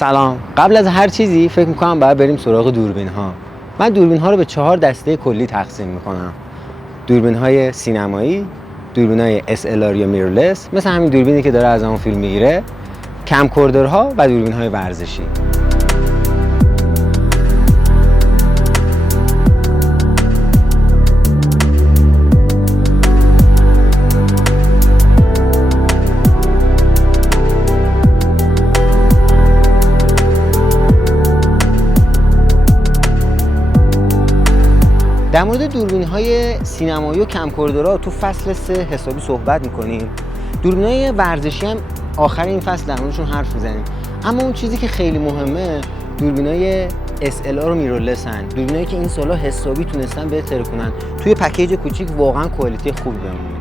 سلام. قبل از هر چیزی فکر میکنم باید بریم سراغ دوربین ها. من دوربین ها رو به 4 دسته کلی تقسیم میکنم. دوربین های سینمایی، دوربین های SLR یا میررلس، مثل همین دوربینی که داره از همون فیلم میگیره، کم‌کوردرها و دوربین های ورزشی. در مورد دوربین‌های سینمایی و کم‌کوردرها تو فصل 3 حسابی صحبت می‌کنیم. دوربین‌های ورزشی هم آخر این فصل در موردشون حرف می‌زنیم. اما اون چیزی که خیلی مهمه دوربین‌های SLR و میررلس هن. دوربینایی که این سالا حسابی تونستن بهتر کنن. توی پکیج کوچیک واقعا کوالیتی خوبی بهمون.